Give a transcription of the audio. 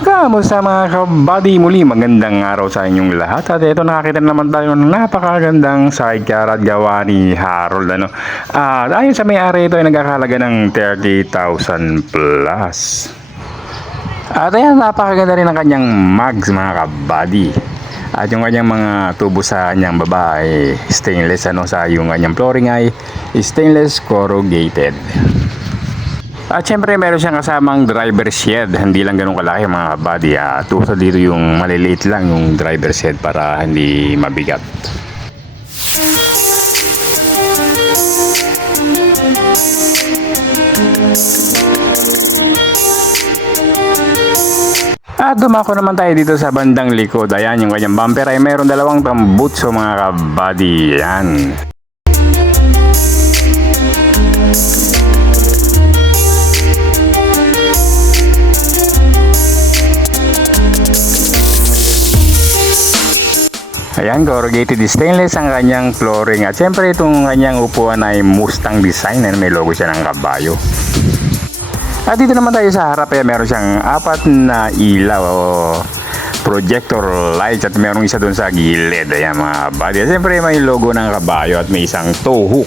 Kamusta mga kabady? Muli magandang araw sa inyong lahat At ito nakakita naman tayo ng napakagandang sidecar at gawa ni Harold ano? At ayon sa may-ari ito ay nagkakalaga ng 30,000 plus At ayan napakaganda rin ang kanyang mags mga kabady at yung kanyang mga tubo sa kanyang baba ay stainless ano sa yung kanyang flooring ay stainless corrugated. At syempre meron siyang kasamang driver shed. Hindi lang ganun kalaki mga body. At uso dito yung maliliit lang yung driver shed para hindi mabigat. At dumako naman tayo dito sa bandang likod. Ayan, yung kanyang bumper ay meron dalawang tambutso mga kabady. Ayan. Ayan, corrugated stainless ang kanyang flooring. At syempre itong kanyang upuan ay Mustang design na may logo siya ng kabayo. At dito naman tayo sa harap, eh, meron siyang apat na ilaw o projector lights at meron isa doon sa gilid. Ayan mga buddy. At syempre may logo ng kabayo at may isang tow hook.